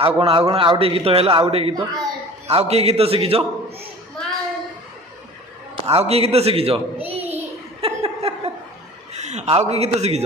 आउ कौन आउ टे गीत हेलो आउ टे गीत आउ किए गीत शिखिच आउ किए गीत शिखिच आउ किए गीत शिखिच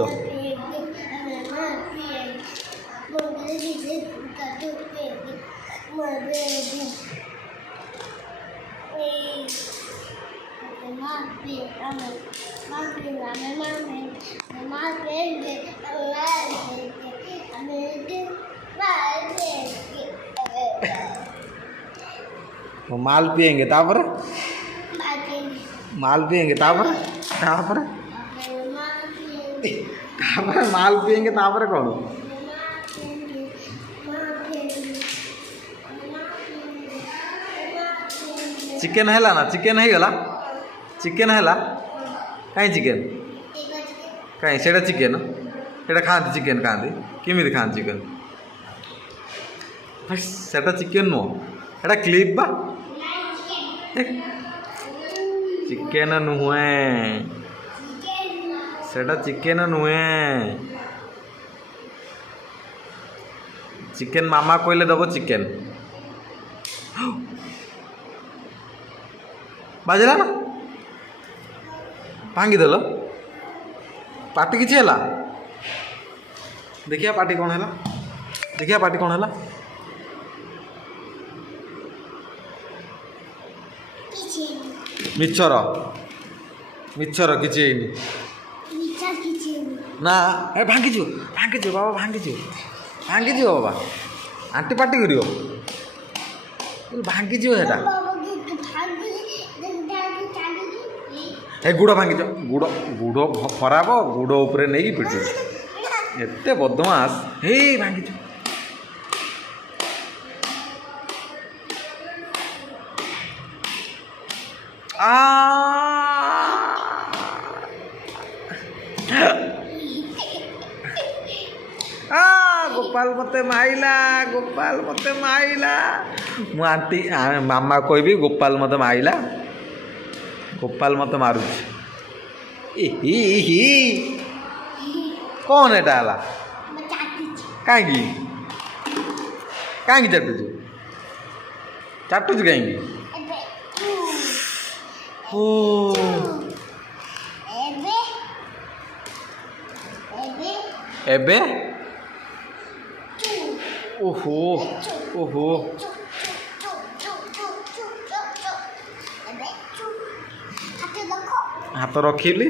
माल पिएंगे तापर माल पिएंगे तापर तापर तापर माल पिएंगे तापर कौन चिकेन है ना चिकेन है गला चिकेन है कहीं चिकेन कहीं से चिकेन से खाती चिकेन खाती किमी खाती चिकेन से चिकेन नुह एटा क्लिप बा चिकेन नुहे सेटा चिकेन नुहे चिकेन मामा कहले दब चिकेन बाजला ना भांगीदेल पार्टी किसी है देखिया पार्टी कौन है देखिया पार्टी कौन है मिच्छर मिच्छर किसी ना ए भांगी बाबा भांगी बाबा आंटी पार्टी कर भांगी है गुड़ भांगी गुड़ गुड़ खराब गुड़ उपरे नहीं पिटु एत बदमाश हे भांगी गोपाल मते माइला मु आंटी मामा कहबी गोपाल मते माइला गोपाल मत मारू कौन एटा है कहीं कहीं चाटुचु चाटुचु कहीं ओ एबे ओहो ओहो हाथ रखिली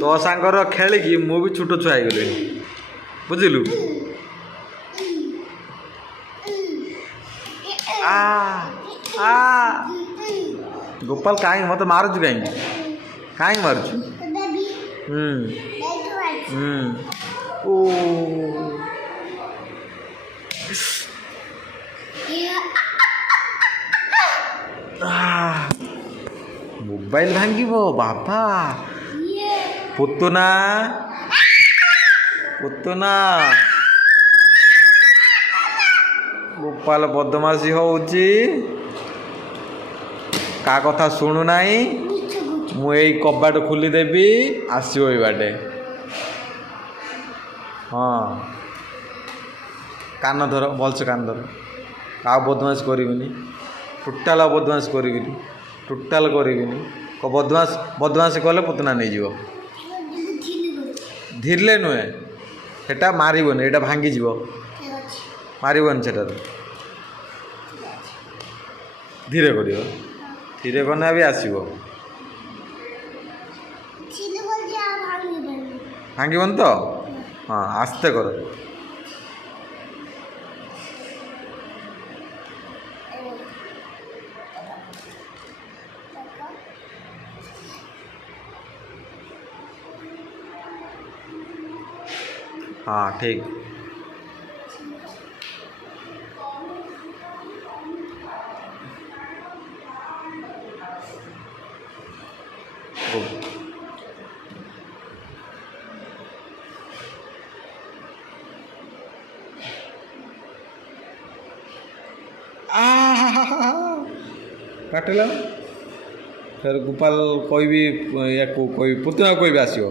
तो सांगर खेलिकी मु भी छोट छुआ गली बुझिलु आ आ गोपाल कहीं मत मारुचु कहीं मारुचु ओ मोबाइल भांगिब बाबा पुतुना पुतुना गोपाल बदमाशी होउची का कथा शुणु नाई मुई कबाट खोली देवी आसो बाटे हाँ कान धर भलसे कान धर का बदमाश करिबिनी टोटाल बदमाश करिबिनी टोटाल करिबिनी को बदमाश बदमाश कले पुतना नहीं जीव धीरले नुहे सेटा मारिबनी एटा भांगी जीव मारिबनी सेटा धीरे करियो धीरे करना भी आसो भांगन तो हाँ आस्ते कर हाँ ठीक काटला ଫେର୍ ଗୋପାଲ କହିବି ୟାକୁ କହିବି ପ୍ରତିମା କହିବି ଆସିବ।